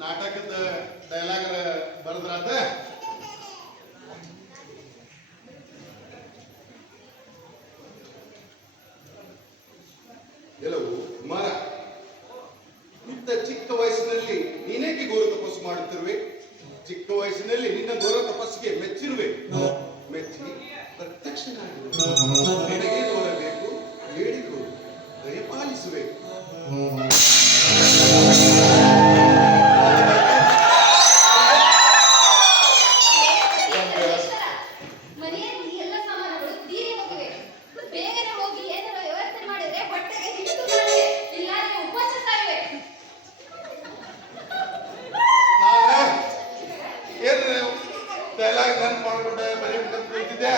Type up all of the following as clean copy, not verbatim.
ನಾಟಕದ ಡೈಲಾಗ್ ಬರದ್ರಾತ ಎಲ್ಲವೂ ಮರ ಇಂಥ ಚಿಕ್ಕ ವಯಸ್ಸಿನಲ್ಲಿ ನೀನೇಕೆ ಘೋರ ತಪಸ್ಸು ಮಾಡುತ್ತಿರುವೆ? ಚಿಕ್ಕ ವಯಸ್ಸಿನಲ್ಲಿ ನಿನ್ನ ಘೋರ ತಪಸ್ಸಿಗೆ ಮೆಚ್ಚಿರುವೆ. ಮೆಚ್ಚಿ ಪ್ರತ್ಯಕ್ಷನಾಗಿರುವೆ. ನಿನಗೆ ಘೋರ ಬೇಕು, ಹೇಳಿಕೊ, ದಯಪಾಲಿಸುವೆ. ಡೈಲಾಗ್ ನೆನ್ಪು ಮಾಡ್ಕೊಂಡೆ ಬರೀಬೇಕಂತ ಕೂತಿದ್ದೆ.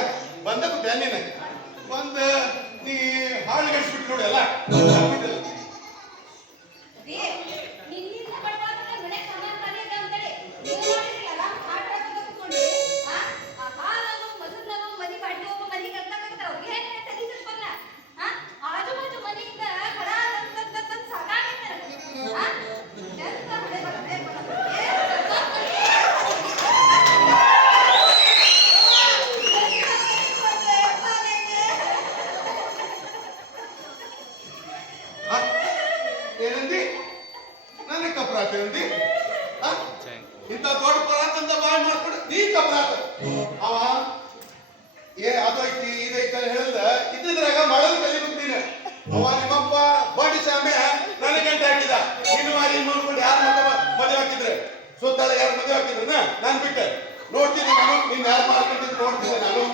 ಬಂದ ಕೂತೆ ನೀನು ಬಂದು ನೀ ಹಾಳುಗಡಿಸ್ಬಿಟ್ಟು ನೋಡಿ ಎಲ್ಲ ಏನಂದಿ? ನನಗೆ ಕಪ್ರಾತ ಅಂದಿ? ಇಂಥ ದೊಡ್ಡ ಪರಾತ ಅಂತ ಬಾಯ್ ಮಾಡ್ಕೊಂಡು ನೀ ಕಪ್ರಾತ. ಅವ ಅದೈತಿ ಇದೈತಿ ಹೇಳ್ದ ಇದ್ದಿದ್ರಾಗ ಮಳಲ್ ಕಲಿಬೇಕು ನೀನು. ಅವ ನಿಮ್ಮಪ್ಪ ಬಾಡಿ ಸಾಮೆ ನನಗೆ ಗಂಟೆ ಹಾಕಿದ. ಇನ್ನು ಮಾರಿ ನೋಡ್ಕೊಂಡು ಯಾರು ಮದುವೆ ಹಾಕಿದ್ರೆ ಸುತ್ತಲ ಯಾರು ಮದುವೆ ಹಾಕಿದ್ರು ನಾನು ಬಿಟ್ಟೆ ನೋಡ್ತೀನಿ. ನಾನು ನಿನ್ನ ಯಾರು ಮಾಡ್ಕೊಂಡಿದ್ದು ನೋಡ್ತೀನಿ ನಾನು.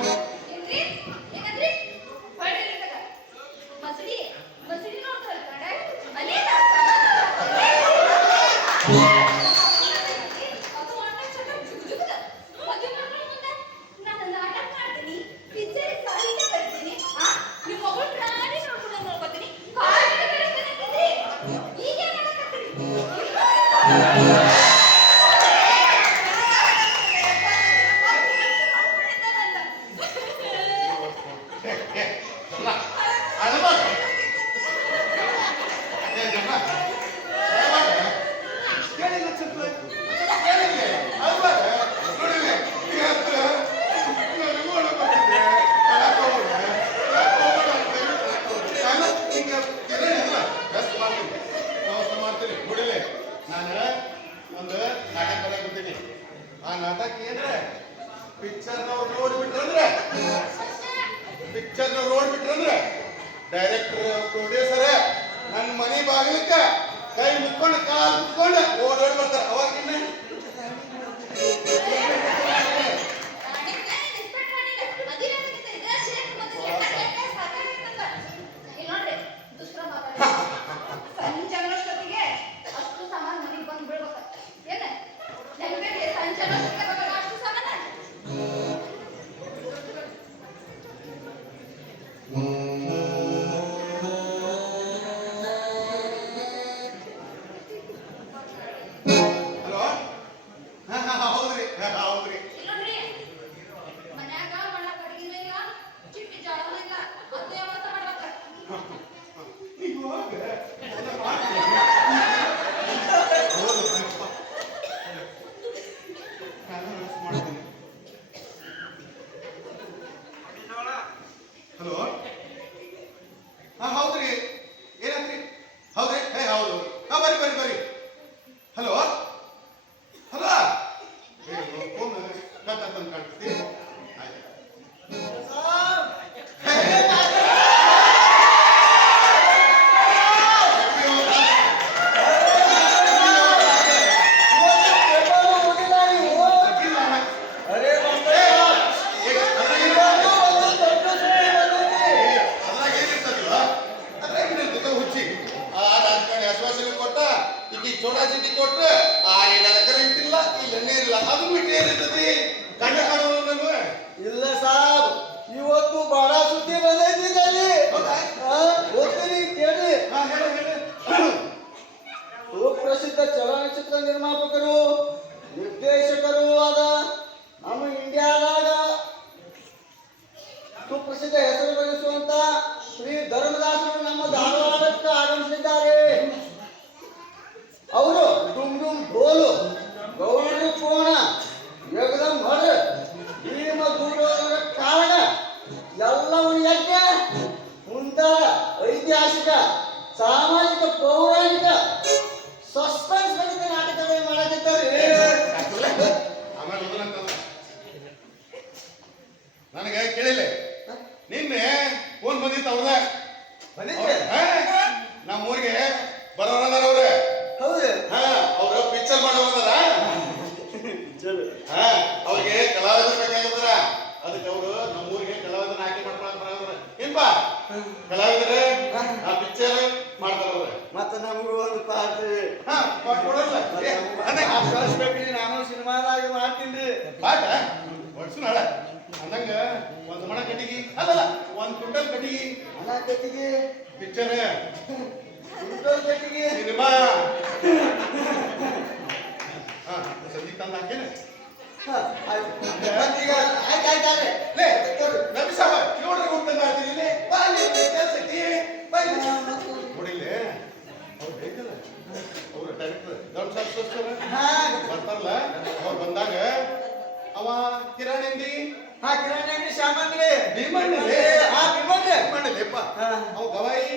ನಾನು ಒಂದು ನಾಟಕ ಬರಕುಂತೀನಿ. ಆ ನಾಟಕ ಏನ್ರೆ ಪಿಕ್ಚರ್ನವ್ರು ನೋಡ್ಬಿಟ್ರಂದ್ರೆ ಡೈರೆಕ್ಟರ್ ಪ್ರೊಡ್ಯೂಸರ್ ನನ್ನ ಮನೆ ಬಾಗಿಲಕ್ಕ ಕೈ ಮುಕ್ಕೊಂಡು ಕಾಲು ಮುಕ್ಕೊಂಡು ಓಡೋಡಿ ಬರ್ತಾರೆ. ಅವಾಗ ಹಲೋ, ಹೌದ್ರಿ, ಏನಾದ್ರಿ? ಹೌದ್ರಿ, ಹೌದು, ಬರ್ರಿ. ಹಲೋ ಹಲೋ ಫೋನ್ ಕಾಣ್ತೀವಿ. ಚೋಟಾ ಚೀಟಿ ಕೊಟ್ರೆ ಏನಾದ ಕರೆಂಟ್ ಇಲ್ಲ, ಇಲ್ಲ ನೀರಿಲ್ಲ, ಅದು ಬಿಟ್ಟು ಏನಿರ್ತದೆ ಗಂಡ ಕಾಣೋದು ಇಲ್ಲ ಸಾಬ್. ಇವತ್ತು ಬಹಳ ಸುದ್ದಿ ಬಂದೈತಿ ಅಲ್ಲಿ. ಓದ್ತೀನಿ ಕೇಳಿ. ಕಳಿಸ್ಬೇಕ್ರಿ, ನಾನು ಸಿನಿಮಾದಾಗ ಮಾಡ್ತೀನಿ. ಪಾಠ ಹೊಡ್ಸು ನಾಳೆ ಅಂದಂಗ ಒಂದ್ ಮಣ ಕಟ್ಟಿಗಿ ಅಲ್ಲಲ್ಲ ಒಂದ್ ಕ್ವಿಂಟಲ್ ಕಟ್ಟಿಗಿ ಅಣ್ಣ ಕಟ್ಟಿಗೆ, ಪಿಕ್ಚರ್ ಕುಂಟಲ್ ಕಟ್ಟಿಗೆ. ಸಿನಿಮಾ ಹಾ ಸಂಜೆ ತಂದು ಹಾಕೇನೆ ಈಗ ಆಯ್ತು ಲೇ ನಬಿಸಾವ ನೋಡ್ರಿ ಹೋಗ್ತಂಗ ಆಗ್ತೀನಿ ಬಾಲಿ ಕೆಲಸಕ್ಕೆ ಬಾಲಿ ನೋಡಿಲ್ಲೇ ಅವ್ರು ಬೇಕಲ್ಲ ಅವ್ರ ಡೈರೆಕ್ಟರ್ ದೊಡ್ಡ ಸಾಸ್ತರ ಬರ್ತಾರಲ್ಲ ಅವ್ರು ಬಂದಾಗ ಅವ ಕಿರಾಣಿಂದಿ ಕಿರಾಣಿ ಸಾಮಾನ್ಯ ಭೀಮಣ್ಣಲೆ ಭೀಮಣ್ಣಲೆಪ್ಪ ಅವ ಗವಾಯಿ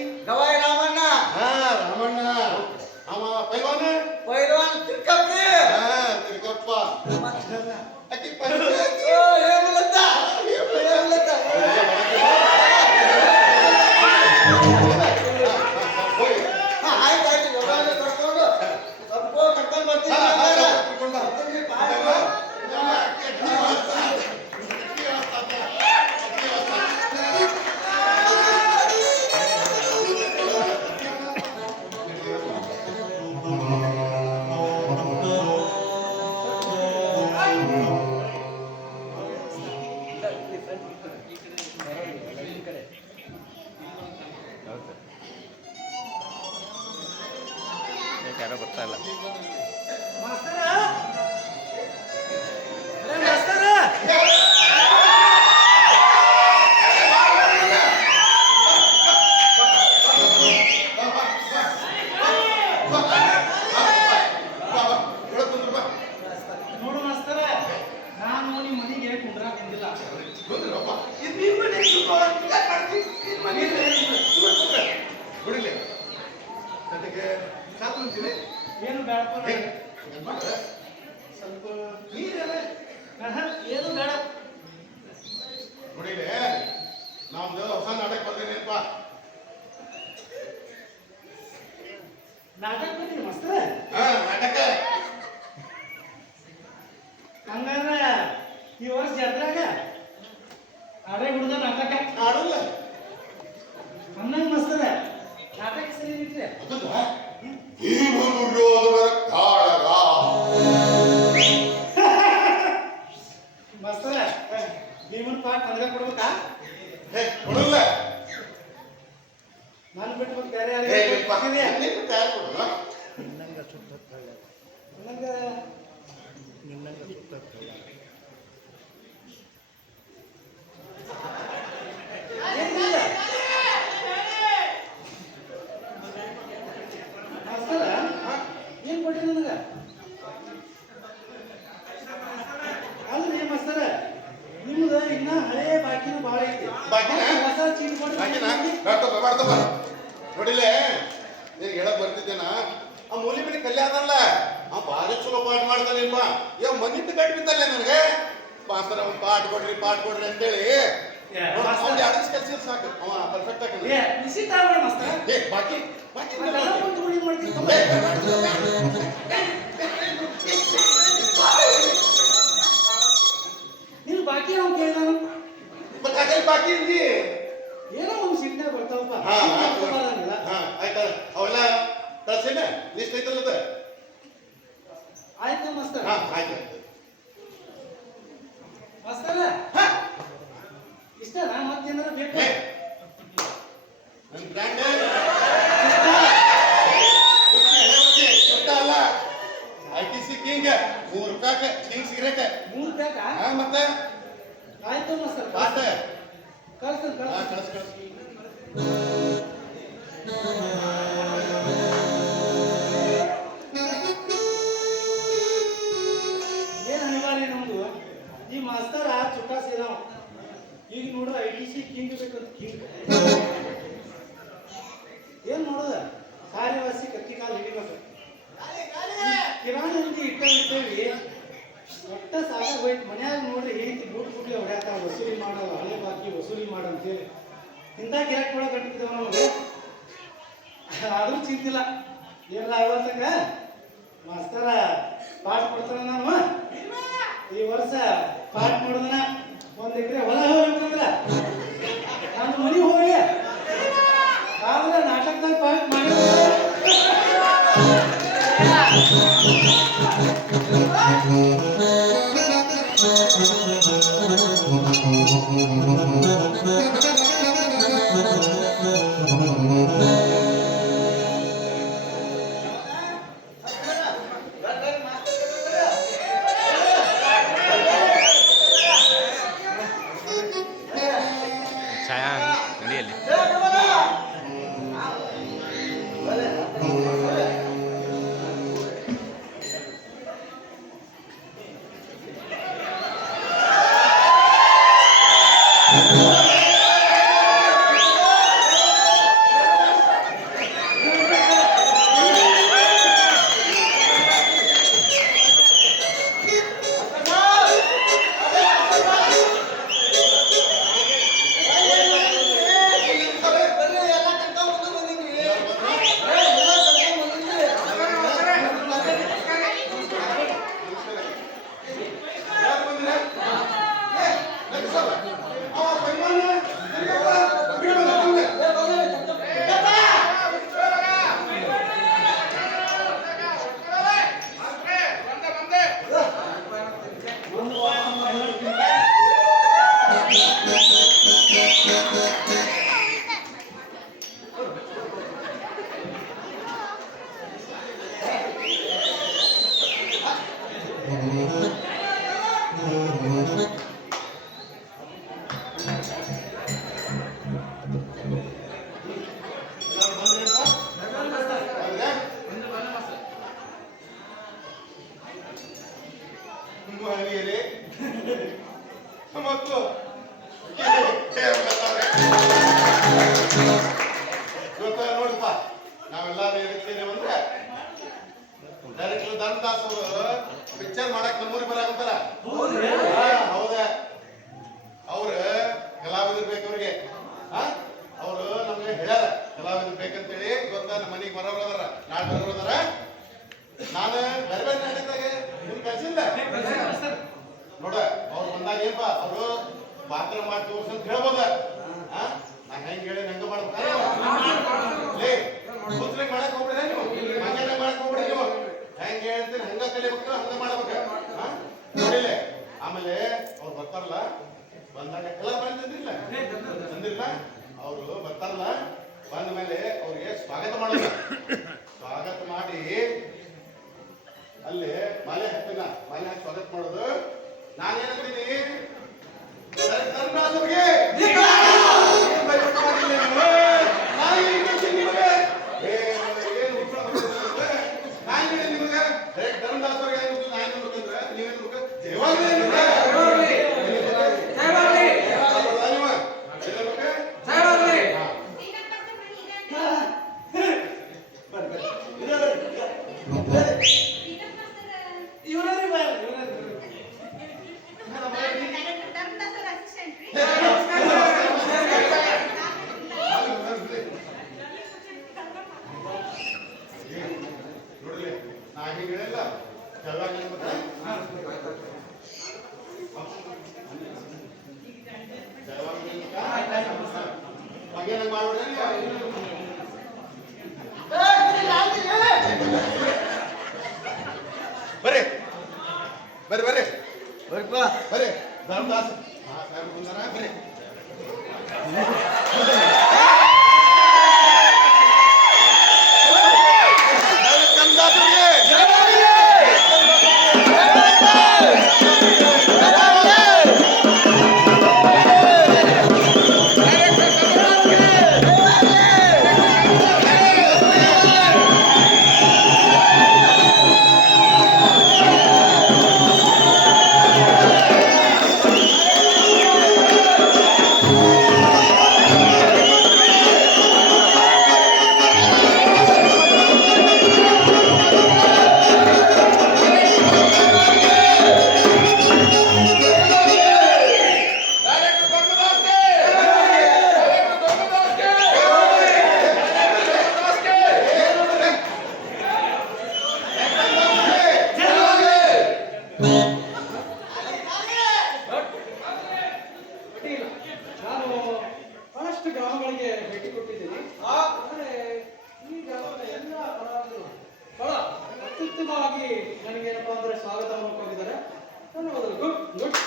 ರಾಮಣ್ಣ, ರಾಮಣ್ಣ ಅವ ಪೈಲ್ವಾನ್ ತಿರ್ಕಪ್ರಿ, ತಿರ್ಗಪ್ಪ ಅಕ್ಕಿ ಹೇಮಲತ ಆಯ್ತಾಯ್ತು. ಕರ್ಕೊಂಡು ಕರ್ಕೊಂಡು ಬರ್ತೀನಿ. ಯಾರೋ ಬರ್ತಾ ಇಲ್ಲ. ನೋಡು ಮಾಸ್ತರ, ನಾನು ನಿಮ್ಮ ಮನೆಗೆ ಕುಂಡ್ರಾಕ್ ಬಂದಿಲ್ಲ. ನೋಡಿಲ್ಲ ನನಗೆ ಚಾಕು ಅಂತೀನಿ ಏನು ಬೇಡಪ್ಪ ನನಗೆ. ಸ್ವಲ್ಪ ನೀರಲ್ಲ ಏನು ಬೇಡ. ನೋಡಿಲೆ ನಮ್ದು ಹೊಸ ನಾಟಕ ಬಂದೇನೇನಪ್ಪ ನಾಟಕ ಬಂದಿರಿ ಮಾಸ್ತರ? ನಾಟಕ ಹಂಗಂದ್ರ ಈ ವರ್ಷ ಜಾತ್ರೆಗ ಅರೆ ಹುಡುಗ ನಾಟಕ ಆಡಲ್ಲ ಅನ್ನಂಗ ಮಾಸ್ತರ. ನಾಟಕ ಸರಿ ಇಟ್ರೆ ಮಾಸ್ತರ ಭೀಮನ್ ಪಾಠ ನನಗೆ ಕೊಡ್ಬೇಕಾ? ಕೊಡಲ್ಲ ನಾನು ಬಿಟ್ಟು ಮತ್ತೆ ಬೇರೆ ಏನ್ ಕೊಟ್ಟಿ ನನಗ? ಅಲ್ರಿ ಮಾಸ್ತರ, ನಿಮ್ದು ಇನ್ನ ಹಳೆ ಬಾಕಿನ ಬಾಳ ಐತಿ. ಬಾಕಿನ? ಹೊಸ ಚೀಲ ಕೊಡ್ರಿ. ನೋಡಿಲೆ ನೀನ್ ಹೇಳಕ್ ಬರ್ತಿದ್ದೇನ ಆ ಮೂಲಿ ಬಿಡಿ ಕಲ್ಯಾಣ ಅದಲ್ಲ ಅವ ಭಾರಿ ಚಲೋ ಪಾಠ ಮಾಡ್ತಾನೇನ್ಪ ಇವ್ ಮನಿಟ್ಟು ಗಟ್ಟಿ ಬಿದ್ದಲ್ಲ ನನಗೆ ಮಾಸ್ತರ ಅವ್ನು ಪಾಠ ಕೊಡ್ರಿ ಅಂತೇಳಿ ಅವ್ನು ಎರಡು ಕೆಲಸ ಸಾಕು ಅವ ಪರ್ಫೆಕ್ಟ್ ಆಗಿ ನಿಶ್ಚಿತ ಆಗ್ಬೇಡ ಮಾಸ್ತರ. ಬಾಕಿ ಬಾಕಿ ಅದೆಲ್ಲ ಬಂದು ಗುಡಿ ಮಾಡ್ತೀನಿ. ನೀನು ಬಾಕಿ ಅವ್ನು ಕೇಳಿದಾನು ಮತ್ತೆ ಬಾಕಿ ಇಂದಿ ಏನೋ ಒಂದು ಸಿಟ್ನಾಗ ಬರ್ತಾವಪ್ಪ. ಬರಂಗಿಲ್ಲ. ಆಯ್ತಾ ಅವೆಲ್ಲ ಕಳ್ಸೇನೆ ಲಿಸ್ಟ್ ಐತಲ್ಲ ಆಯ್ತು ಮಾಸ್ತರ. ಆಯ್ತು ಮಾಸ್ತರ ಇಷ್ಟನಾ ಮತ್ತೇನಾರ ಬೇಕು? ನನ್ನ ಬ್ರ್ಯಾಂಡ್ ಅಲ್ಲ ITC ಕಿಂಗ್ ₹3 ಕಿಂಗ್ ಸಿಗರೇಟ್ 3 ಬೇಕಾ? ಮತ್ತೆ ಆಯ್ತು ಮಾಸ್ತರ. ಪಾಠ ಕಳ್ಸ್ತೀನಿ ಕಳ್ಸಿ ಏನ್ ಅನಿವಾರ್ಯ ನಮ್ದು ಈ ಮಾಸ್ತರ ಚುಕ್ಕ ಸೇದಾವ. ಈಗ ನೋಡ್ರ ITC ಕಿಂಗ್ ಬೇಕಂತ ಕಿಂಗ್ ಏನ್ ಮಾಡೋದ? ಕಾರ್ಯವಾಸಿ ಕತ್ತಿ ಕಾಲು ಹಿಡಿಬೇಕು. ಕಿರಾಣಿ ಅಂಗಡಿ ಇಟ್ಟೇವಿ ಒಟ್ಟ ಸಾಗ ಹೋಯ್ತು. ಮನ್ಯಾಗ ನೋಡ್ರಿ ಹೆಂಡತಿ ಬೂಟ್ ಬುಟ್ಲಿ ಹೊಡ್ಯಾಕ ವಸೂಲಿ ಮಾಡಲ್ಲ, ಹಳೆ ಬಾಕಿ ವಸೂಲಿ ಮಾಡಂತೇಳಿ ಇಂಥ ಗಿರಾಕ್ ಒಳಗೆ ಕಟ್ಟಿದ್ದೇವ ನಮಗೆ. ಆದ್ರೂ ಚಿಂತಿಲ್ಲ ಏನೆಲ್ಲ ಅವತ್ತಂಗ ಮಾಸ್ತರ ಪಾಠ ಕೊಡ್ತಾನ. ನಾನು ಈ ವರ್ಷ ಪಾಠ ಮಾಡೋದನ 1 ಎಕರೆ ಹೊಲ ಹೋಗ್ಬೇಕಂದ್ರ ನಾನು ಮನೆ ಹೋಗಿ ಆದ್ರೆ ನಾಟಕದಾಗ ಪಾಠ ಮಾಡಿ ಛಾಯಾ ನಡಿಯಲ್ಲಿ ಯಾರು ಬಂದ್ರೆ ಅವ ಪೈಮಾನ ಮತ್ತು ಇವತ್ತ ನೋಡಪ್ಪ ನಾವೆಲ್ಲಾರು ಏನಕ್ಕೆ ಅಂದ್ರೆ ಡೈರೆಕ್ಟರ್ ಧರ್ಮದಾಸ್ ಅವರು ಪಿಕ್ಚರ್ ಮಾಡಕ್ ನಮ್ಮೂರಿಗೆ ಬರಾಕಂತಾರ ಹೌದಾ ಅವ್ರ ಕಲಾವಿದ್ರು ಬೇಕು ಅವ್ರಿಗೆ ಅವರು ನಮ್ಗೆ ಹೇಳ್ಯಾರ ಕಲಾವಿದ್ರು ಬೇಕಂತೇಳಿ ಗೊತ್ತಾ ನಮ್ಮ ಮನೆಗೆ ಬರೋರು ಅದಾರ ನಾಳೆ ಬರೋರು ಅದಾರ ನಾನು ಬೇರೆ ಬೇರೆ ನಾಟಕದಾಗ ನಿಮ್ಗೆ ಕಳ್ಸಿಲ್ಲ ನೋಡ ಅವ್ರು ಬಂದಾಗ ಏನಪ್ಪ ಅವರು ಪಾತ್ರ ಮಾಡಿ ತೋರ್ಸ ಅಂತ ಹೇಳ್ಬೋದ ನಾ ಹೆಂಗ್ ಹೇಳಿ ಹಂಗ ಮಾಡ್ಬೇಕಂದ್ರೆ ಮಾಡಕ್ ಹೋಗ್ಬಿಡ್ರಿ ನೀವು ಹಂಗೆಲ್ಲ ಮಾಡಕ್ ಹೋಗ್ಬಿಡ್ರಿ ನೀವು ಹೆಂಗ್ ಹೇಳ್ತೀನಿ ಹಂಗ ಕಲಿಬೇಕು ಹಂಗ ಮಾಡ್ಬೇಕು ನೋಡಿಲ್ಲ ಆಮೇಲೆ ಅವ್ರು ಬರ್ತಾರಲ್ಲ ಬಂದಾಗ ಎಲ್ಲ ಬಂದಿಲ್ಲ ಬಂದಿಲ್ಲ ಅವರು ಬರ್ತಾರಲ್ಲ ಬಂದ ಮೇಲೆ ಅವ್ರಿಗೆ ಸ್ವಾಗತ ಮಾಡೋದು ಸ್ವಾಗತ ಮಾಡಿ ಅಲ್ಲಿ ಮಾಲೆ ಹತ್ತಿನ ಮಾಲೆ ಹಾಕಿ ಸ್ವಾಗತ ಮಾಡೋದು ನಾನೇನಂತೀನಿ ಧರ್ಮರಾಜವ್ರಿಗೆ ಧರ್ಮದಾಸ್ ಅವ್ರಿಗೆ ನಾನು ನೋಡ್ಬೇಕಂದ್ರೆ ನೀವೇನ್ ನೋಡ್ಲಿ ನಾ ಹೀಗೆ ಹೇಳಿಲ್ಲ ಬರ್ರಿ ಬರ್ರಿ ಬರ್ರಿ ಬರ್ರಿ ಧರ್ಮದಾಸ್ ಸಾಹೇಬ್ ಬಂದಾರ ಬರ್ರಿ ಅತ್ಯುತ್ತಮವಾಗಿ ನನಗೇನಪ್ಪ ಅಂದ್ರೆ ಸ್ವಾಗತವನ್ನು ಕೊಟ್ಟಿದ್ದಾರೆ. ಧನ್ಯವಾದಗಳು. Good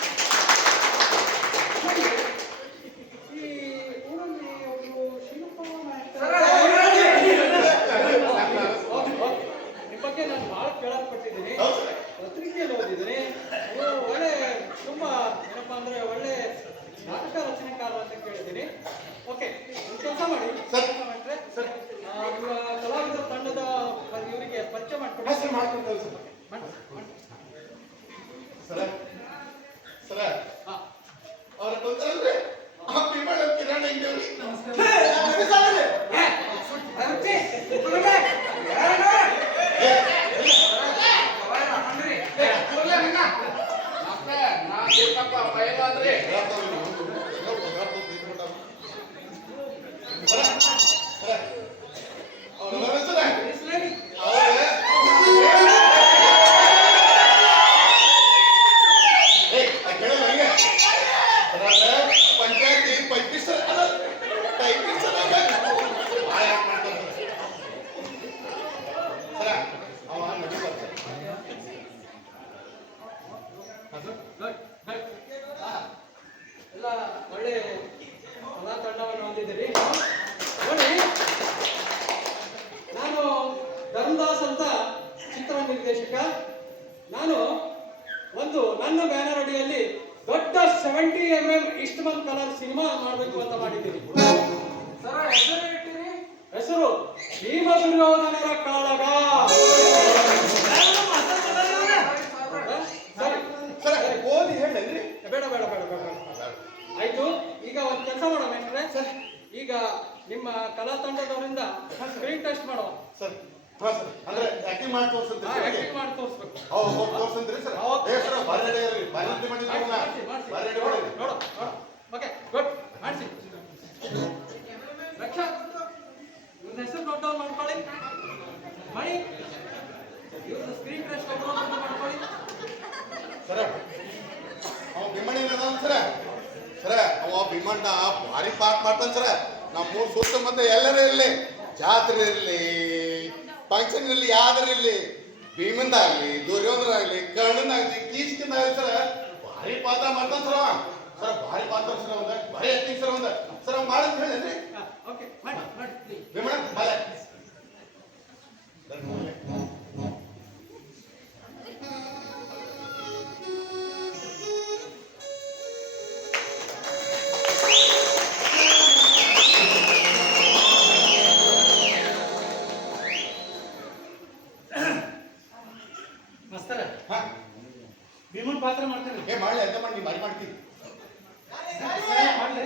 ಮಾಡ್ಕೊಡ್ತೇವೆ sir. ಸರ ಅವ್ರ ಕೊಂತಾರಲ್ರಿ ಆ ಬಿಮಳ ಕಿರಾಣಿ ಅಂಗಡಿ ಪಂಚಾಯತಿ ಪೈಪಿಸ್ಟರ್ ಅಲ್ಲ ಟೈಪಿಸ್ಟರ್ ಸರ ಅವ ನಡೀತಾರೆ ಎಲ್ಲ ಒಳ್ಳೆ ಕಲಾ ತಂಡವನ್ನು ಹೊಂದಿದ್ದೀರಿ. ನೋಡಿ, ನಾನು ಧರ್ಮದಾಸ್ ಅಂತ ಚಿತ್ರ ನಿರ್ದೇಶಕ. ನಾನು ಒಂದು ನನ್ನ ಬ್ಯಾನರ್ ಅಡಿಯಲ್ಲಿ ದೊಡ್ಡ 70 mm ಇಷ್ಟಮನ್ ಕಲರ್ ಸಿನಿಮಾ ಮಾಡಬೇಕು ಅಂತ ಮಾಡಿದ್ದೀನಿ. ಹೆಸರು ಭೀಮ ದುರ್ಯೋಧನರ ಕಾಳಗ. ಸರ ಓದಿ ಹೇಳೇನ್ರಿ ಬೇಡ ಬೇಡ ಬೇಡ ಬೇಡ ಆಯ್ತು. ಈಗ ಒಂದು ಕೆಲಸ ಮಾಡೋಣ ಮೇಷ್ಟ್ರೆ. ಈಗ ನಿಮ್ಮ ಕಲಾ ತಂಡದವರಿಂದ ಸ್ಕ್ರೀನ್ ಟೆಸ್ಟ್ ಮಾಡುವ. ಸರ್ ಹಾ ಸರ್ ಅಂದ್ರೆ ಆಕ್ಟಿಂಗ್ ಮಾಡಿ ತೋರ್ಸಂತ ಆಕ್ಟಿಂಗ್ ಮಾಡಿ ತೋರಿಸ್ಬೇಕು. ಹೌದು ತೋರ್ಸಂತ್ರಿ ಸರ್ ಸರ್ ಬಾರಿ ರೆಡಿ ಇರ್ರಿ ಬಾರಿ ರೆಡಿ ಮಾಡಿದ್ರಿ ಬಾರಿ ರೆಡಿ ಮಾಡಿ ನೋಡು ಓಕೆ ಗುಡ್ ಮಾಡಿಸಿ. ರಕ್ಷಾ ಇವ್ರ ಹೆಸರು ನೋಟ್ ಡೌನ್ ಮಾಡ್ಕೊಳ್ಳಿ. ಮಣಿ ಇವ್ರದ್ದು ಸ್ಕ್ರೀನ್ ಟೆಸ್ಟ್ ಮಾಡ್ಕೊಳ್ಳಿ. ಸರ ಅವ ಭೀಮಣ್ಣ ಏನದ ಸರ ಸರ ಅವ ಭೀಮಣ್ಣ ಭಾರಿ ಪಾಠ ಮಾಡ್ತಾನೆ ಸರ ನಮ್ಮ ಮೂರು ಸುತ್ತಮುತ್ತ ಎಲ್ಲರೂ ಇರಲಿ, ಜಾತ್ರೆ ಇರಲಿ, ಫಂಕ್ಷನ್ ಇರಲಿ, ಯಾವ್ದಾರು ಇರಲಿ, ಭೀಮಂದಾಗ್ಲಿ, ದುರ್ಯೋಧನಾಗ್ಲಿ, ಕರ್ಣನಾಗ್ಲಿ, ಕೀಚಕಿಂದಾಗ್ಲಿ ಸರ ಭಾರಿ ಪಾತ್ರ ಮಾಡ್ತಾನೆ ಸರ್ ಅವ. ಸರ ಭಾರಿ ಪಾತ್ರ ಸರ್ ಅವಂದ ಭಾರಿ ಆಕ್ಟಿಂಗ್ ಸರ್ ಅವಂದ. ಸರ್ ಅವ್ ಮಾಡಕ್ ಹೇಳೇನ್ರಿ ಓಕೆ ಮಾಡಿ ಭೀಮಣ್ಣ ಬಾಲೆ ಮಸ್ತರ ಹಾ ಭೀಮನ್ ಪಾತ್ರ ಮಾಡ್ತೇನೆ. ಏ ಮಾಡ್ಲಿ ಅಂತ ಮಾಡಿ ಭಾರಿ ಮಾಡ್ತೀನಿ ಮಾಡ್ಲಿ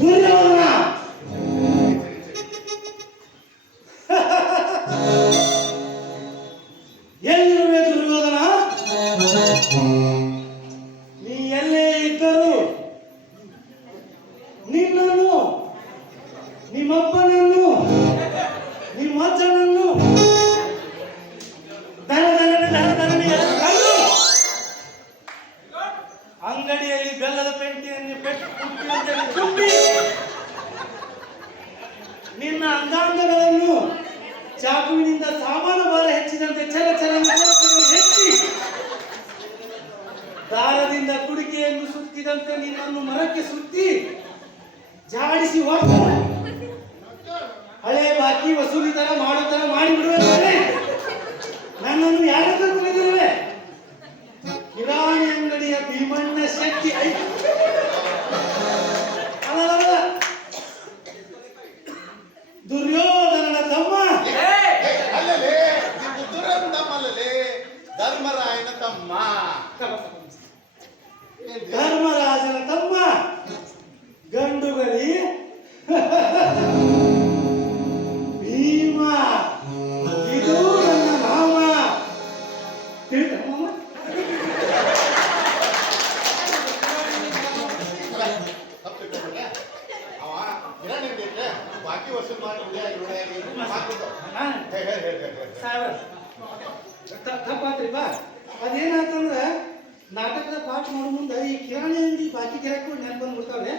ದುರ್ಯೋಧನ ಎಲ್ಲಿರುವೆ ದುರ್ಯೋಧನ? ನೀ ಎಲ್ಲೇ ಇದ್ದರೂ ನಿನ್ನನ್ನು, ನಿಮ್ಮಪ್ಪನನ್ನು, ನಿಮ್ಮಜ್ಜನನ್ನು ಅಂಗಡಿಯಲ್ಲಿ ಬೆಲ್ಲದ ಪೆಂಟಿಯನ್ನು ಕುಟ್ಟಿ ನಿನ್ನ ಅಂಗಾಂಗಗಳನ್ನು ಚಾಕುವಿನಿಂದ ಸಾಮಾನು ಭಾರ ಹೆಚ್ಚಿದಂತೆ ಚರ ಹೆಚ್ಚಿ ದಾರದಿಂದ ಕುಡಿಕೆಯನ್ನು ಸುತ್ತಿದಂತೆ ನಿನ್ನನ್ನು ಮರಕ್ಕೆ ಸುತ್ತಿ ಜಾಡಿಸಿ ಹೋಗ್ತಾರೆ. ಹಳೆ ಬಾಕಿ ವಸೂಲಿ ತರ ಮಾಡೋ ತರ ಮಾಡಿಬಿಡುವೆ. ನನ್ನನ್ನು ಯಾರತ್ರ ತಿಳಿದಿರುವೆ? ಕಿರಾಣಿ ಅಂಗಡಿಯ ಭೀಮಣ್ಣ ಶೆಟ್ಟಿ ಅಲ್ಲ ದುರ್ಯೋಧನನ ತಮ್ಮ. ಅಲ್ಲಲೇ ಇದು ದುರ್ಯೋಧನ ತಮ್ಮಲ್ಲಲೇ ಧರ್ಮರಾಯನ ತಮ್ಮ. ಧರ್ಮರಾಜನ ತಮ್ಮ ಗಂಡುಗಲಿ ಭೀಮ. ಇದು ನನ್ನ ಮಾಮ. ತಿಳಿತ ಮಾಮ? ಅವ ಕಿರಾಣಿ ಅಂಗಡಿ ಬಾಕಿ ವಸೂಲ್ ಮಾಡಿ ಸಾವಿರ ತಪ್ಪಾತ್ರಿಪ್ಪ. ಅದೇನಾಯ್ತಂದ್ರ ನಾಟಕದ ಪಾಠ ಮಾಡೋ ಮುಂದೆ ಈ ಕಿರಾಣಿ ಅಂಗಡಿ ಬಾಕಿ ಗಿರಾಕಿ ನೆನಪು ಬಂದ್ಬಿಡ್ತಾವೆ.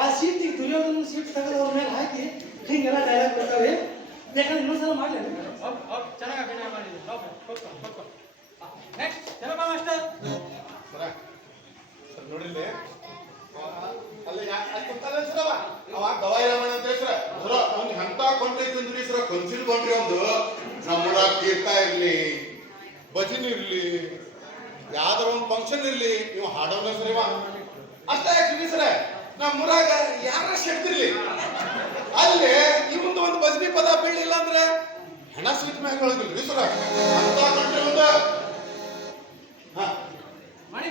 ಆ ಸೀಟಿಗೆ ದುರ್ಯೋಧನ ಸೀಟ್ ತೆಗೆದು ಅವ್ರ ಮೇಲೆ ಹಾಕಿ ಹಿಂಗೆಲ್ಲ ಡೈಲಾಗ್ ಬರ್ತಾವೆ. ಯಾಕಂದ್ರೆ ಇನ್ನೊಂದ್ಸಲ ಮಾಡಲಿ. ಚೆನ್ನಾಗಿ ಅಭಿನಯ ಮಾಡಿದ್ವಿ. Next ಜಲಪ master. ಸರ್ ನೋಡಿಲ್ಲ ಅಲ್ಲ ಸರವ ಅವ ಗವಾಯಿ ರಾಮಣ್ಣ ಅಂತ ಹೆಸರ ಸರ ಅವ್ನು ಎಂತ ಕೊಂಡೈತಂದ್ರಿ ಸರ ಕಂಚಿನ ಕೊಂಡ್ರಿ ಒಂದು ನಮ್ಮೂರಾಗ ತೀರ್ಥ ಇರ್ಲಿ, ಭಜನೆ ಇರ್ಲಿ ಯಾವ್ದಾರ ಒಂದು ಫಂಕ್ಷನ್ ಇರ್ಲಿ ನೀವು ಹಾಡೋನ ಸರಿವ ಅಷ್ಟೇ ಯಾಕೆ ಸರ ನಮ್ಮೂರಾಗ ಯಾರ ಶಕ್ತಿರ್ಲಿ ಅಲ್ಲಿ ಇವಂದು ಒಂದು ಭಜನಿ ಪದ ಬೀಳಲಿಲ್ಲ ಅಂದ್ರೆ ಹಣ ಸ್ವೀಟ್ ಮ್ಯಾಗ ಒಳಗಿಲ್ರಿ ಸರ ಅಂತ ಕಂಟ್ರಿ ಒಂದು ಹಾ ಮಾಡಿ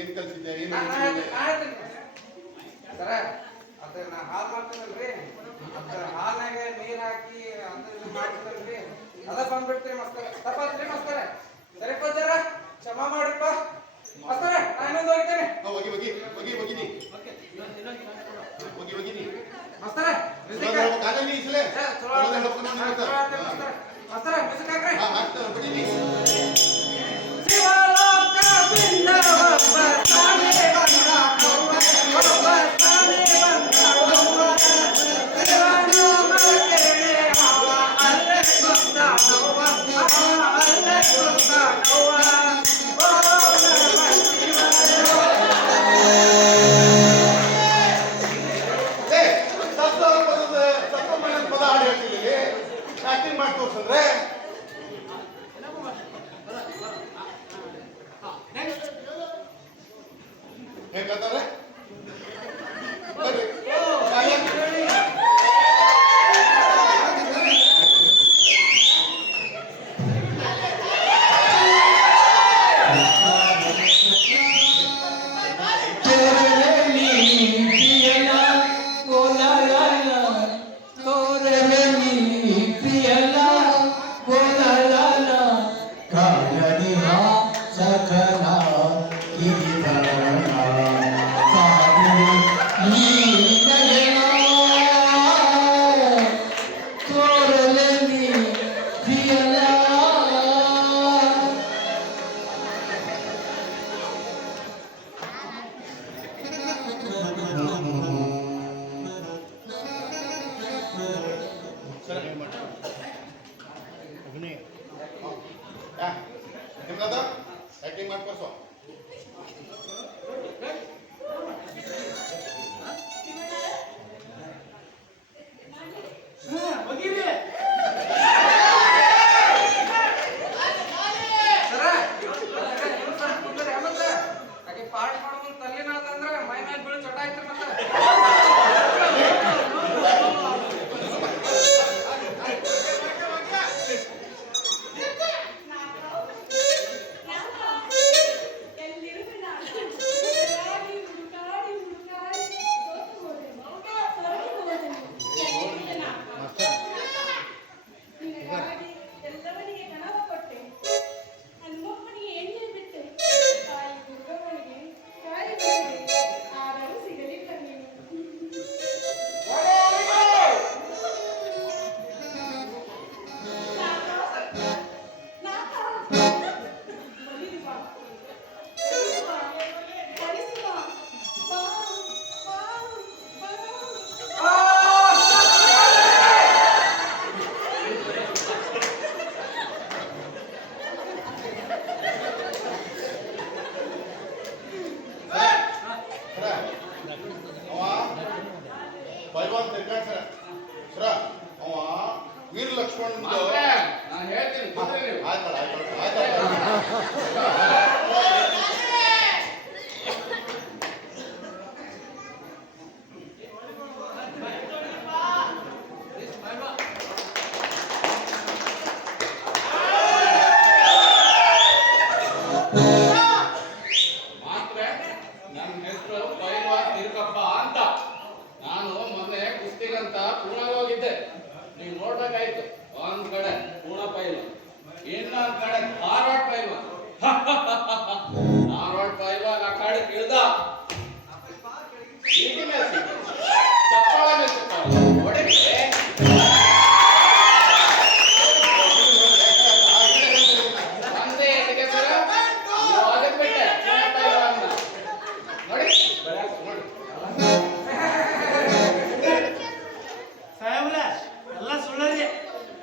ಏನ್ ಕಲ್ಸಿದ್ದೆ ಏನು ಸರ ಅದನ್ನ ಹಾಲ್ ಮಾಡ್ತೀನಲ್ರಿ ಅದ್ರ ಹಾಲ್ನಾಗ ನೀರ್ ಹಾಕಿ ಅದ್ರ ಮಾಡ್ತೀನಲ್ರಿ ಅದ ಬಂದ್ಬಿಡ್ತೀರಿ ಮಸ್ತರ ತಪ್ಪಾತ್ರಿ ಮಸ್ತರ ಸರಿ ಜರ ಕ್ಷಮಾ ಮಾಡಿಪ್ಪ ಮಸ್ತರ ನಾನೊಂದು ಹೋಗ್ತೇನೆ ಹೋಗಿ ಹೋಗಿ ಹೋಗಿ ಹೋಗಿನಿ ಹೋಗಿ ಹೋಗಿನಿ ಮಸ್ತರ ಕಾಲಲ್ಲಿ ಇಸಲೇ ಮಸ್ತರ ಮ್ಯೂಸಿಕ್ ಹಾಕ್ರಿ ಹೋಗಿನಿ ಶಿವಲೋಕ ಬಿಂದವ ತಾನೇ ಬಂದ ತಾನೇ ಬಂದ ಶಿವನು ಮಗನೇ ಅವ ಅಲ್ಲೇ ಬಂದ ಅಲ್ಲೇ ಬಂದ ಸಪ್ಪ ಮನೆ ಪದ ಹಾಡು ಹೇಳ್ತಿಲ್ಲ ಆಕ್ಟಿಂಗ್ ಮಾಡಿ ತೋರ್ಸಂದ್ರೆ ಹೇಗಂತಾರೆ ಬರ್ರಿ ಆಕ್ಟಿಂಗ್ ಮಾಡಿ ತೋರ್ಸೋ ಪಾಠ ಮಾಡೋ ತಲ್ಲಿನಾದಂದ್ರೆ ಮೈ ಮೇಲೆ ಬೀಳು ಚಟ ಆಯ್ತು ಮತ್ತೆ ಬೈವಾನ್ ತೆಗ್ದಾಡ್ ಸರ ಅವ ವೀರ ಲಕ್ಷ್ಮಣ್ ನಾನು ಹೇಳ್ತೀನಿ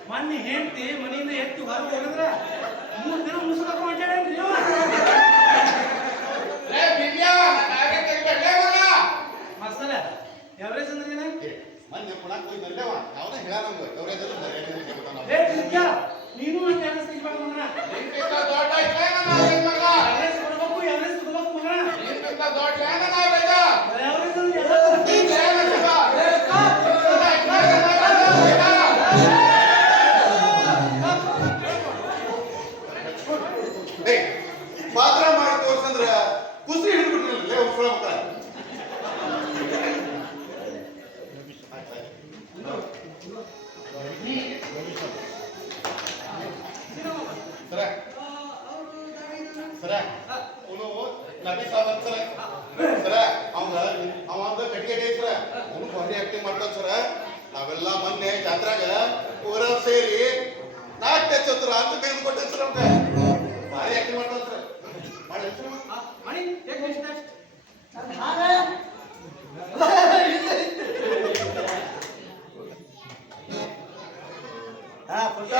ಮೊನ್ನೆ ಹೆಂಡತಿ ಮನೆಯಿಂದ ಎತ್ತಿ ಹೊರಗೆ ಹೋಗಿದ್ರ 3 ದಿನ ಮುಸುಕ ಮಾಡ್ಯಾರೇನ್ರಿ ಇವ? ಲೇ ಬಿಡ್ಯಾ, ನನ್ನ ಹಾಗೆ ತೆಗಿಬೇಡ್ಲೇ ಮಗ. ಮಾಸ್ತರ ಎವರೇಜ್ ಅಂದ್ರೆ ಏನ? ಮೊನ್ನೆ ಪುಣಾಕ್ ಹೋಗಿದ್ದಲ್ಲೇವ, ಯಾವನೇ ಹೇಳ ನಮ್ಗೆ ಎವರೇಜ್ ಅಂದ್ರೆ ಏನೇನು ಗೊತ್ತಾನ. ಏ ಬಿಡ್ಯಾ, ನೀನು ಅಂತ ಎವರೇಜ್ ತೆಗಿಬೇಕು ಮಗನ. ನಿನ್ಕಿಂತ ದೊಡ್ಡ ಐತ್ಲೇ ನನ್ನ ಹಾಗೆ ಮಗ. ಎವರೇಜ್ ಕೊಡ್ಬೇಕು ಮಗನ. ನಿನ್ಕಿಂತ ದೊಡ್ಡ ಏನ ನಾವೆಲ್ಲ. ಎವರೇಜ್ ಅಂದ್ರೆ ಎಲ್ಲ ನೀನ್ ಏನ ಶಿವ? ಏಯ್, ಪಾತ್ರ ಮಾಡಿ ತೋರ್ಸಂದ್ರ ಕುಸಿ ಹಿಡಿದ್ಬಿಟ್ರಲ್ಲ ಲೇ ಉಸ್ಕೊಳ ಮಕ್ಕಳ. ಸರ ಸರ ಅವನು ನಬಿ ಸಾವಂತ್ ಸರ ಸರ ಅವಂದ ಕಟ್ಟಿಗೆ ಸರ ಅವನು ಭಾರಿ ಆಕ್ಟಿಂಗ್ ಮಾಡ್ತಾನ ಸರ. ನಾವೆಲ್ಲ ಮೊನ್ನೆ ಜಾತ್ರಾಗ ಊರ ಸೇರಿ ನಾಟ್ಯ ಚತುರ ಅಂತ ತೆಗೆದುಕೊಟ್ಟೆ ಸರ್ ಅವ್ಗೆ. ಭಾರಿ ಆಕ್ಟಿಂಗ್ ಮಾಡ್ತಾನ ಸರ್. ಮಾಡಿ ಸರ್. ಮಣಿ ಟೇಕ್ ನೆಕ್ಸ್ಟ್. ಹಾ ಪುಟ್ಟ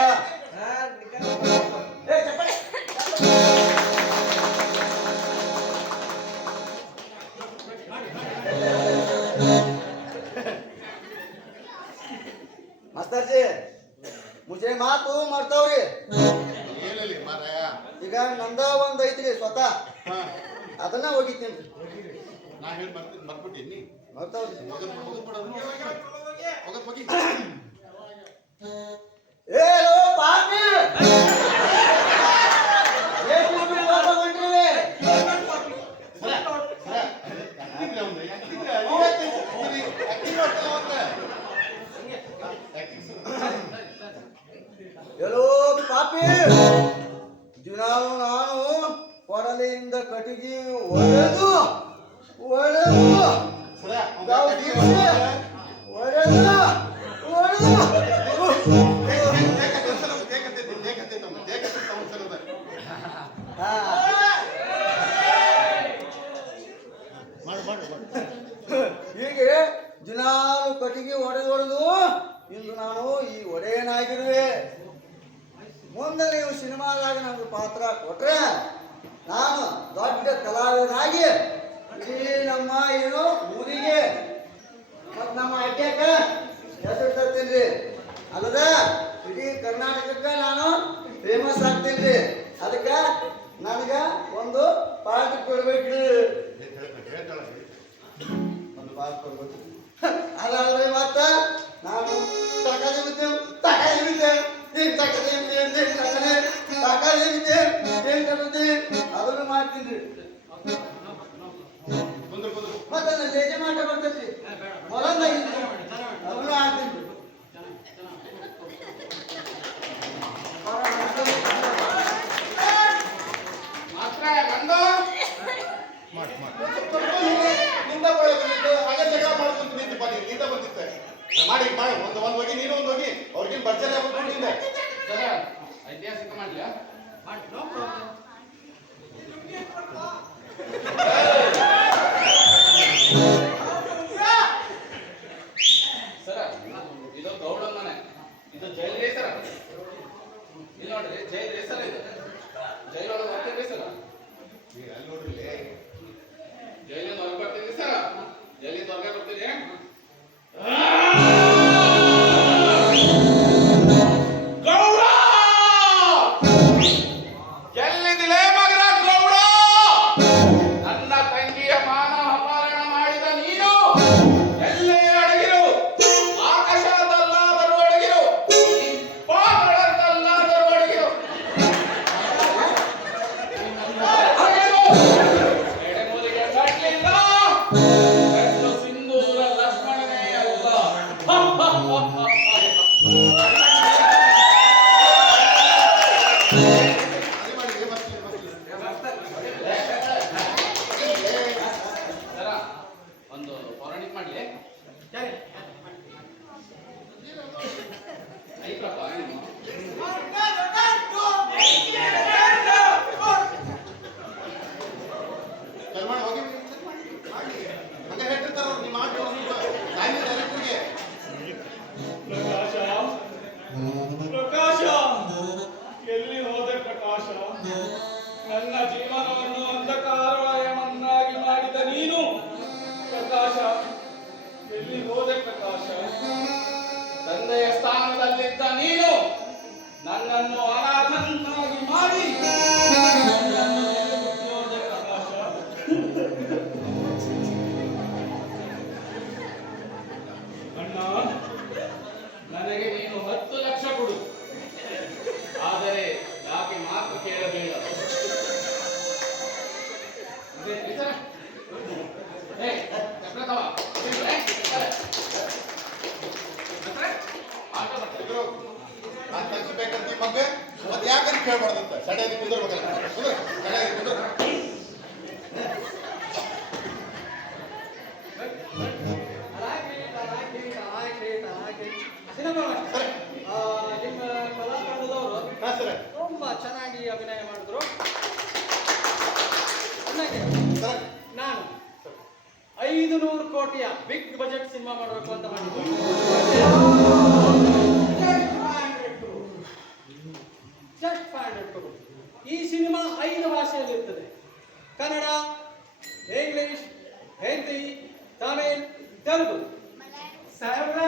ಮಾಸ್ತರ್ಜಿ ಮುಜೆ ಮಾತು ಮಾಡ್ತಾವ್ರಿ. ಏನಲ್ಲಿ ಮಾರಾಯ. ಈಗ ನಂದ ಒಂದ್ ಐತ್ರಿ ಸ್ವತಃ, ಹಾ, ಅದನ್ನ ಹೋಗಿತ್ತೇನ್ರಿ. ನಾ ಹೇಳಿ ಮರ್ಬಿಟ್ಟಿನಿ. ಮಾಡ್ತಾವ್ರಿ. ಹೋಗಿ ಏಲೋ ಪಾಪಿ ಎಷ್ಟು ಬಿಟ್ಟು ಹೋಗ್ಬಿಟ್ರಿ? ಎಲ್ಲೋ ಪಾಪಿ, ದಿನಾಲು ನಾನು ಕೊಡಲಿಯಿಂದ ಕಟ್ಟಿಗೆ ಒಡೆದು ಒಡೆದು ಹೀಗೆ ದಿನಾಲು ಕಟ್ಟಿಗೆ ಒಡೆದು ಇಂದು ನಾನು ಈ ಒಡೆಯನಾಗಿರುವೆ. ಮುಂದೆ ನೀವು ಸಿನಿಮಾದಾಗ ನನಗೆ ಪಾತ್ರ ಕೊಟ್ರೆ ನಾನು ದೊಡ್ಡ ಕಲಾವಿದನಾಗಿ ಇಡೀ ನಮ್ಮ ಏನು ಊರಿಗೆ ಮತ್ತು ನಮ್ಮ ಅಡ್ಡ್ಯಾಕ ಹೆಸರು ತರ್ತೀನಿ. ಅಲ್ಲದ ಇಡೀ ಕರ್ನಾಟಕಕ್ಕೆ ನಾನು ಫೇಮಸ್ ಆಗ್ತೀನಿ. ಅದಕ್ಕೆ ನನಗೆ ಒಂದು ಪಾಠ ಕೊಡ್ಬೇಕ್ರಿ. ಒಂದು ಪಾಠ ಕೊಡ್ಬೇಕು. ಅದಾದ್ರೆ ಮತ್ತ ನಾನು ಅದನ್ನು ಮಾಡ್ತೀನಿ. ಮತ್ತೆ ನನ್ನ ಲೇಜೆ ಮಾಟ ಬರ್ತೈತಿ, ಮೊದಲ ಅದನ್ನು ಆಗ್ತೀನಿ. ಮಾತ್ರ ನಂದು ನಿಂದ ಬರೋದು ಹಾಗೆ ಜಗಳ ಮಾಡ್ಕೊಂತ ನಿಂತು ಬನ್ನಿ ನಿಂದ ಬಂದಿತ್ತೆ ಮಾಡಿ ಒಂದು ಹೋಗಿ ನೀನು ಒಂದು ಹೋಗಿ ಅವ್ರಿಗಿನ್ ಭರ್ಜರಿ ಆಗ್ಬಿಟ್ಟು ನಿಂದ ಸರ ಐತಿಹಾಸಿಕ ಮಾಡ್ಲಿಯಾ ನೋ ಪ್ರಾಬ್ಲಮ್. ಸರ ಇದು ಗೌಡನ ಮನೆ, ಇದು ಜೈಲ್ರಿ ಸರ. ಇಲ್ಲಿ ನೋಡ್ರಿ ಜೈಲ್ರಿ ಸರ, ಇದು ಜೈಲ್ ಒಳಗೆ ಬರ್ತೀರಿ ಸರ. ಅಲ್ಲಿ ನೋಡ್ರಿ ಜೈಲಿಂದ ಹೊರಗೆ ಬರ್ತೀರಿ ಸರ, ಜೈಲಿಂದ ಹೊರಗೆ ಬರ್ತೀರಿ. ಗೌಡ ಎಲ್ಲಿದಿಲೇ ಮಗನ ಗೌಡ? ನನ್ನ ತಂಗಿಯ ಮಾನ ಅಪಹರಣ ಮಾಡಿದ ನೀನು ಎಲ್ಲೇ ಅಡಗಿರು, ಆಕಾಶದಲ್ಲಾದರೂ ಅಡಗಿರು, ಪಾತ್ರಗಳಲ್ಲಾದರೂ ಅಡಗಿರು. ಎಡೆಮೂಲಿಗೆ ಕಟ್ಟಲಿಲ್ಲ, ಕಟ್ಟು ಸಿಂಧೂರ ಲಕ್ಷ್ಮಣನೇ ಅಲ್ಲ. ಸರ ಒಂದು ಪೌರಾಣಿಕ ಮಾಡ್ಲಿ ಐತ್ರಪ್ಪ ಏನು ಕಲ್ಮಾಡ್ ಹೋಗಿ ಮಾಡಿ ಹಂಗೆ ಹೇಳ್ತಿರ್ತಾರ ನೀವು ಮಾಡಿ ಡೈರೆಕ್ಟರ್ಗೆ ಕನಸಿನಲ್ಲಿದ್ದ ನೀನು ನನ್ನನ್ನು ಅನಾಥನಾಗಿ ಮಾಡಿ ನನ್ನನ್ನು ಉದ್ಯೋಗ ಪ್ರಕಾಶ. ಅಣ್ಣ, ನನಗೆ ನೀನು 10 ಲಕ್ಷ ಕೊಡು, ಆದರೆ ಯಾಕೆ ಮಾತು ಕೇಳಬೇಡ. ಇದ್ರು ನಾನು ಕಲಿಸ್ಬೇಕಂತ ಈ ಮಗ ಮತ್ತೆ ಯಾಕಂತ ಕೇಳ್ಬಾರ್ದಂತ ಸಡನ್ ಕುಂದ್ರಬೇಕಲ್ಲ ಕುಂದ್ರ ಸಡನ್ ಕುಂದ್ರ ನಿಮ್ಮ ಕಲಾತಂಡದವರು ಹಾ ಸರ್ ತುಂಬಾ ಚೆನ್ನಾಗಿ ಅಭಿನಯ ಮಾಡಿದ್ರು. ನನಗೆ ಸರ್ ನಾನು 500 ಕೋಟಿಯ ಬಿಗ್ ಬಜೆಟ್ ಸಿನಿಮಾ ಮಾಡಬೇಕು ಅಂತ ಮಾಡಿದ್ದು. Just 500 crore. ಈ ಸಿನಿಮಾ 5 ಭಾಷೆಯಲ್ಲಿ ಇರ್ತದೆ: ಕನ್ನಡ, ಇಂಗ್ಲಿಷ್, ಹಿಂದಿ, ತಮಿಳ್, ತೆಲುಗು. ಸಾಹೇಬ್ರ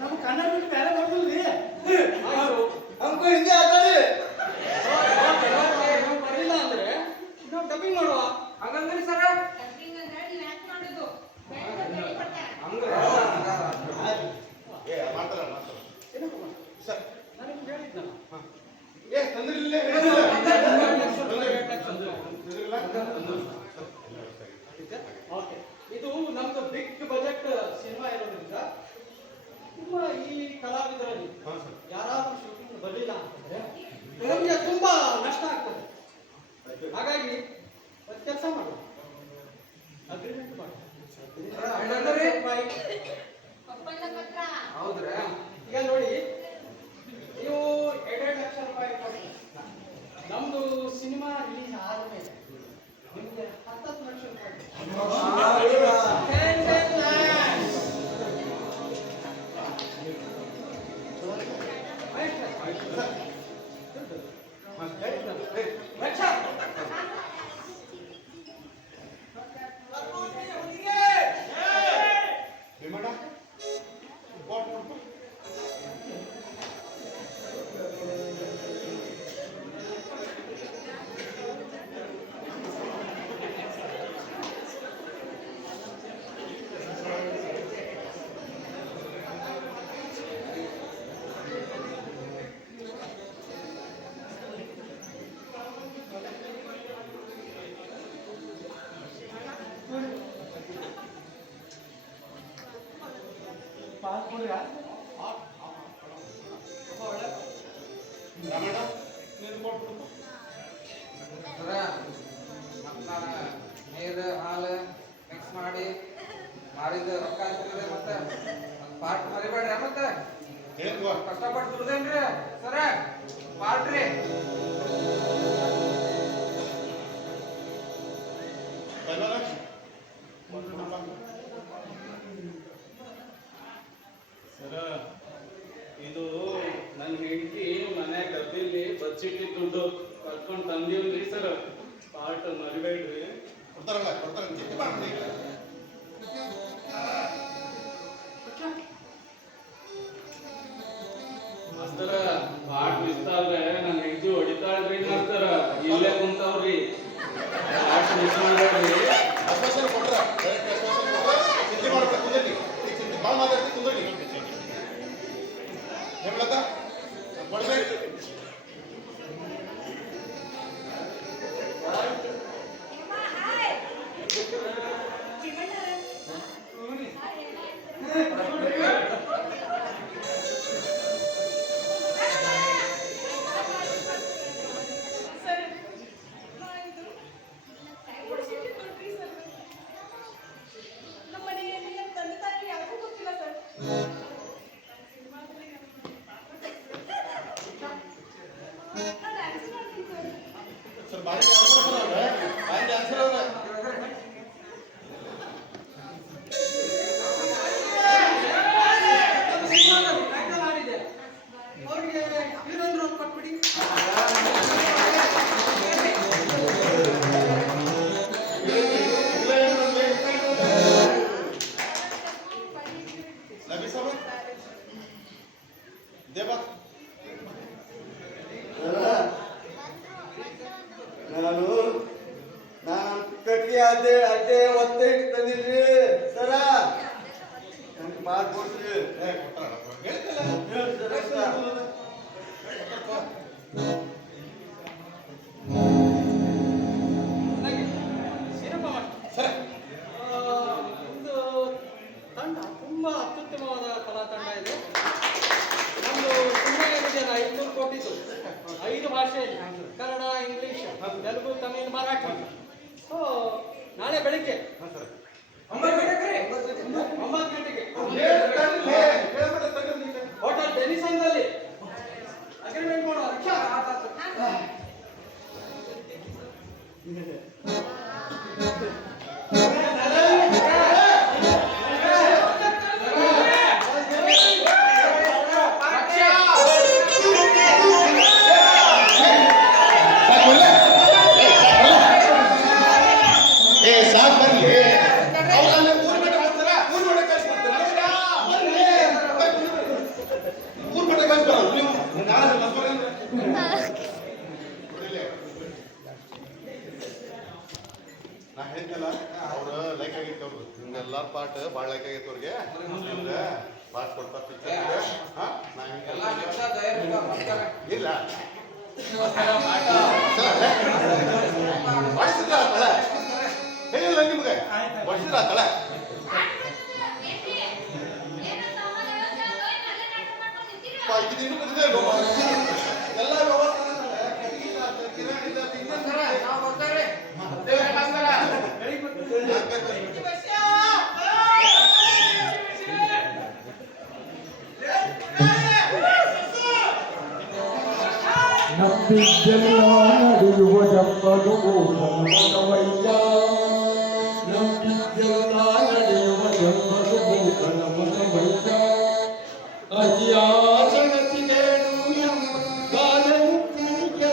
ನಮ್ಮ ಕನ್ನಡ ಬಿಟ್ಟು ಬೇರೆ ಬರ್ದಿಲ್ರಿ. ಆಯ್ತು, हमको हिंदी आता है ನೀವು ಬರಲಿಲ್ಲ ಅಂದ್ರೆ ನಾವು ಡಬ್ಬಿಂಗ್ ಮಾಡುವ. ಹಂಗಂದ್ರಿ ಸರ ಏ ಮಾಡ್ತಾರ ಸರ್ ನಾನು ನಿಮ್ಗೆ ಹೇಳಿದ್ನಲ್ಲ, ಏ ತಂದ್ರಿಲ್ಲ ಓಕೆ, ಇದು ನಮ್ದು ಬಿಗ್ ಬಜೆಟ್ ಸಿನಿಮಾ ಇರೋದ್ರಿಂದ ನಿಮ್ಮ ಈ ಕಲಾವಿದರಲ್ಲಿ ಹಾಂ ಸರ್ ಯಾರಾದ್ರೂ ಶೂಟಿಂಗ್ ಬರಲಿಲ್ಲ ಅಂತಂದ್ರೆ ನಮಗೆ ತುಂಬಾ ನಷ್ಟ ಆಗ್ತದೆ. ಹಾಗಾಗಿ ಒಂದು ಕೆಲಸ ಮಾಡುವ, ಅಗ್ರಿಮೆಂಟ್ ಮಾಡುವ. ಹಂಗಂದ್ರಿ? ಒಪ್ಪಂದ ಪತ್ರ ಹೌದ್ರಾ? ಈಗ ನೋಡಿ, ನೀವು 2 ಲಕ್ಷ ರೂಪಾಯಿ ಕೊಡಿ, ನಮ್ದು ಸಿನಿಮಾ ರಿಲೀಸ್ ಆದ್ಮೇಲೆ ನಿಮ್ಗೆ 10 ಲಕ್ಷ ರೂಪಾಯಿ. 10 lakhs. ಲಕ್ಷ. ಭೀಮಣ್ಣ ಕೋಟ್ ನೋಡ್ಕೊ ಪಾಸ್ ಕೊಡ್ರಿ. ರಮಣ ನೀನು ಕೊಟ್ಬಿಡು ಸರ ಮತ್ತ ನೀರು ಹಾಲು ಮಿಕ್ಸ್ ಮಾಡಿ ಮಾರಿದ ರೊಕ್ಕ ಅಂತಿದ್ರೆ ಮತ್ತೆ ಪಾರ್ಟ್ ಮರಿಬೇಡ್ರಿ. ಮತ್ತೆ ಹೇಳ್ಕೋ ಕಷ್ಟಪಟ್ಟು ದುಡ್ದೇನ್ರಿ ಸರ, ಪಾರ್ಟ್ರಿ. ಬರೋಣ ಸರ, ಇದು ನನ್ನ ಹೆಂಡತಿ ಮನೆ ಡಬ್ಬಿಲಿ ಬಚ್ಚಿಟ್ಟಿದ್ದ ದುಡ್ಡು ಕರ್ಕೊಂಡು ತಂದೀವ್ರಿ ಸರ್. ಪಾರ್ಟ್ ಮರಿಬೇಡ್ರಿ. ಕೊಡ್ತಾರಲ್ಲ ಕೊಡ್ತಾರ ಚಿಂತೆ ಮಾಡ್ರಿ ಈಗ ಮಾಸ್ತರ, ಪಾರ್ಟ್ ಮಿಸ್ ಆದ್ರೆ ನನ್ನ ಹೆಂಡತಿ ಹೊಡಿತಾಳ್ರಿ ಮಾಸ್ತರ. ಇಲ್ಲೇ ಕುಂತಾವ್ರಿ, ಪಾರ್ಟ್ ಮಿಸ್ ಮಾಡ್ಬೇಡ್ರಿ. ಅಸ್ಪೆಷಲ್ ಕೊಟ್ರ ಡೈರೆಕ್ಟ್ ಅಸ್ಪೆಷಲ್ ಕೊಟ್ರ ಚಿಂತೆ ಮಾಡ್ಬೇಕು ಕುಂದರಿ ಈ ಚಿಂತೆ ಭಾಳ ಮಾತಾಡ್ತಿ ಕುಂದರಿ ಹೇಳತ್ತ ಕೊಡ್ಬೇಕು ನಮ್ಮ ಮನೆಯಲ್ಲಿ ನನ್ನ ತಂದೆ ತಾಯಿ ಯಾರಿಗೂ ಗೊತ್ತಿಲ್ಲ ಸರ್. ನಾನು ಡ್ಯಾನ್ಸ್ ಮಾಡ್ತೀನಿ ಸರ್. ಸರ್ ಭಾರಿ ಡ್ಯಾನ್ಸರ್ ಅವ್ರೆ ಭಾರಿ ಡ್ಯಾನ್ಸರ್ ಅವ್ರೆ ಅವ್ರಿಗೆ ಹೀರೋನ್ ರೋಲ್ ಕೊಟ್ಬಿಡಿ. ನಬಿ ಸಾಬ್ ದೇವ ಅದೇ ಅದೇ ಒತ್ತೆ ಇಟ್ಟು ತಂದಿದ್ರಿ ಸರ ನಂಗೆ ಮಾಡ್ಕೊಡ್ರಿ ಹೇಳ್ರಿ ಸರ. ಏನಪ್ಪ ಸರ ಒಂದು ತಂಡ ತುಂಬಾ ಅತ್ಯುತ್ತಮವಾದ ಕಲಾ ತಂಡ ಇದೆ. ಒಂದು ಸಿನಿಮಾ ಏನಿದೆಯಲ್ಲ 500 ಕೋಟಿದು 5 ಭಾಷೆಯಲ್ಲಿ ಕನ್ನಡ, ಇಂಗ್ಲಿಷ್, ತೆಲುಗು, ತಮಿಳು, ಮರಾಠಿ. ಸೊ ನಾಳೆ ಬೆಳಿಗ್ಗೆ 9 ಗಂಟೆಗೆ ಹೋಟೆಲ್ ಡೆನಿಸನ್ದಲ್ಲಿ ಅಗ್ರಿಮೆಂಟ್ ಮಾಡೋ ರಿಕ್ಷಾ ಏ ಸಾಕ್ ಬರ್ಲಿ ಅವ್ರು ಅಲ್ಲಿ ಊರ್ ಮಟ್ಟ ಬರ್ತಾರ, ಊರ್ ಮಟ್ಟ ಕಳ್ಸ್ಬಿಡ್ತಾರೆ. ಊರ್ ಮಟ್ಟ ಕಳ್ಸ್ಬಾರ ನೀವು ನಾನು ಬರ್ಬಾರ ಅಂದ್ರೆ. ನಾ ಹೇಳ್ತಲ್ಲ ಅವ್ರು ಲೈಕ್ ಆಗಿತ್ತು ಅವ್ರು ನಿಮ್ಗೆಲ್ಲಾರ ಪಾಠ ಭಾಳ ಲೈಕ್ ಆಗಿತ್ತು ಅವ್ರಿಗೆ ನಿಮ್ಗೆ ಪಾಠ ಕೊಡ್ತಾ ಪಿಕ್ಚರ್ ಎಲ್ಲ ನಿಮ್ದ ದಯವಿಟ್ಟು ನಮಸ್ಕಾರ. ಇಲ್ಲ ಬಳಸಿದ್ರ ತಳ ಹೇಳಿಲ್ಲ ನಿಮ್ಗೆ ಬಳಸಿದ್ರ ತಳ ಎಲ್ಲ ನಾವು ಬರ್ತಾರೆ. ನಂಬಿದ್ದೆಲ್ಲ ನಡೆಯುವ ಜಪ್ಪದು ಕನಮನವಯ್ಯ ನಂಬಿದ್ದೆಲ್ಲ ನಡೆಯುವ ಜಪ್ಪದು ಕನಮನವಯ್ಯ ಅತಿಯಾಸನತಿಗೇನು ಎಂಬ ಗಾನಂತಿಗೆ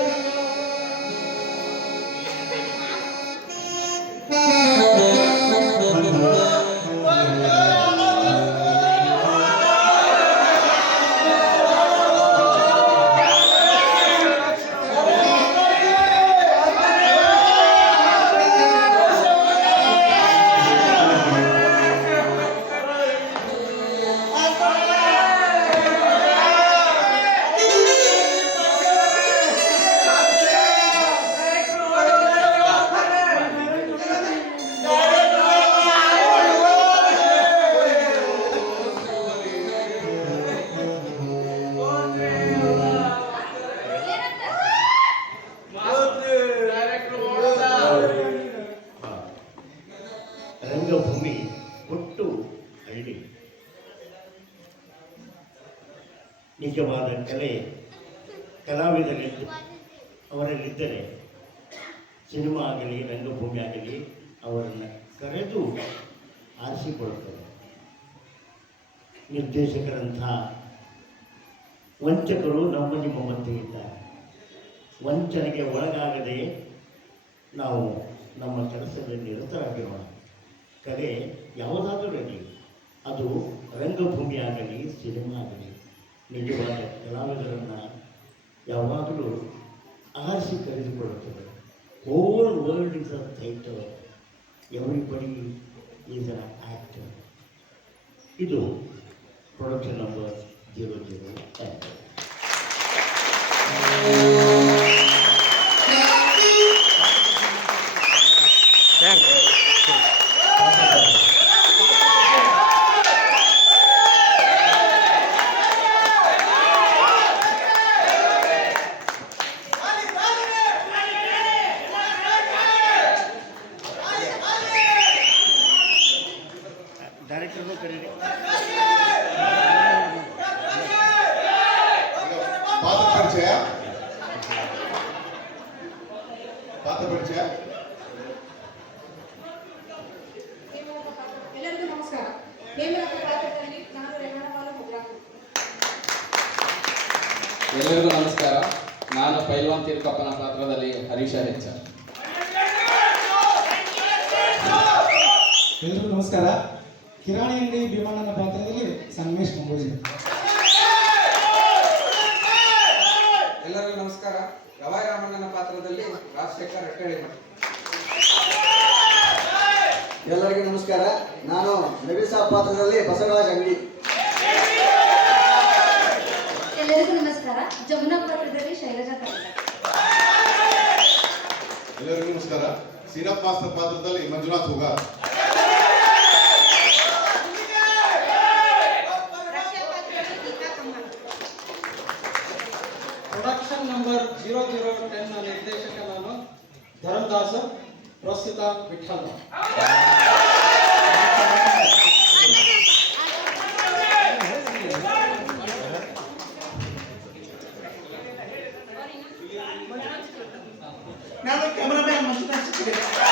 ರಂಗಭೂಮಿ ಒಟ್ಟು ಹಳ್ಳಿ. ನಿಜವಾದ ಕಲೆ ಕಲಾವಿದರಿದ್ದು ಅವರಲ್ಲಿದ್ದರೆ ಸಿನಿಮಾ ಆಗಲಿ ರಂಗಭೂಮಿ ಆಗಲಿ ಅವರನ್ನು ಕರೆದು ಆರಿಸಿಕೊಳ್ಳುತ್ತದೆ. ನಿರ್ದೇಶಕರಂಥ ವಂಚಕರು ನಮ್ಮ ನಿಮ್ಮ ಮಧ್ಯೆ ಇದ್ದಾರೆ. ವಂಚನೆಗೆ ಒಳಗಾಗದೆ ನಾವು ನಮ್ಮ ಕೆಲಸದಲ್ಲಿ ನಿರತರಾಗಿರೋಣ. ಕಲೆ ಯಾವುದಾದರೂ ಇರಲಿ, ಅದು ರಂಗಭೂಮಿ ಆಗಲಿ ಸಿನಿಮಾ ಆಗಲಿ, ನಿಜವಾದ ಕಲಾವಿದರನ್ನು ಯಾವಾಗಲೂ ಆರಿಸಿ ಕರೆದುಕೊಳ್ಳುತ್ತದೆ. Whole world is a theatre, everybody is an actor. ಇದು ಪ್ರೊಡಕ್ಷನ್ ನಂಬರ್ 00. ಡೈರೆಕ್ಟರ್ನು ಕರೀರಿ. ಪಾತ್ರ ಪರಿಚಯ ಎಲ್ಲರಿಗೂ ನಮಸ್ಕಾರ. ಹೇಮಲತಾ ಪಾತ್ರದಲ್ಲಿ ನಾನು ರೇವಣ ಬಾಲು ಮುಗ್ರಾಪುರ. ಎಲ್ಲರಿಗೂ ನಮಸ್ಕಾರ. ನಾನು ಪೈಲ್ವಾನ್ ತಿರುಕಪ್ಪನ ಪಾತ್ರದಲ್ಲಿ ಹರೀಶ ಹೆಚ್ಚ. ಎಲ್ರಿಗೂ ನಮಸ್ಕಾರ. ಕಿರಾಣಿ ಅಂಗಡಿ ಭೀಮಣ್ಣನ ಪಾತ್ರದಲ್ಲಿ ಸಂಗಮೇಶ್ ಮಂಗೋಜಿ. ಎಲ್ಲರಿಗೂ ನಮಸ್ಕಾರ. ಗವಾಯಿ ರಾಮಣ್ಣನ ಪಾತ್ರದಲ್ಲಿ ರಾಜಶೇಖರ್ ಹೆಟ್ಟಳ್ಳಿ. ಎಲ್ಲರಿಗೂ ನಮಸ್ಕಾರ. ನಾನು ನಬೀಸಾ ಪಾತ್ರದಲ್ಲಿ ಬಸವರಾಜ್ ಅಂಗಡಿ. ಎಲ್ಲರಿಗೂ ನಮಸ್ಕಾರ. ಜಮುನಾ ಪಾತ್ರದಲ್ಲಿ ಶೈಲಜಾ ಕರ್ನಾಟಕ. ಎಲ್ಲರಿಗೂ ನಮಸ್ಕಾರ. ಸೀನಪ್ಪ ಮಾಸ್ತರ್ ಪಾತ್ರದಲ್ಲಿ ಮಂಜುನಾಥ್ ಹುಗಾರ್. ಪ್ರೊಡಕ್ಷನ್ ನಂಬರ್ 0010 ನ ನಿರ್ದೇಶಕ ನಾನು ಧರಂದಾಸ, ಪ್ರಸ್ತುತ ವಿಠಲ. ನಾನು ಕ್ಯಾಮರಾಮ್ಯಾನ್ ಮಂಜುನಾಥ್.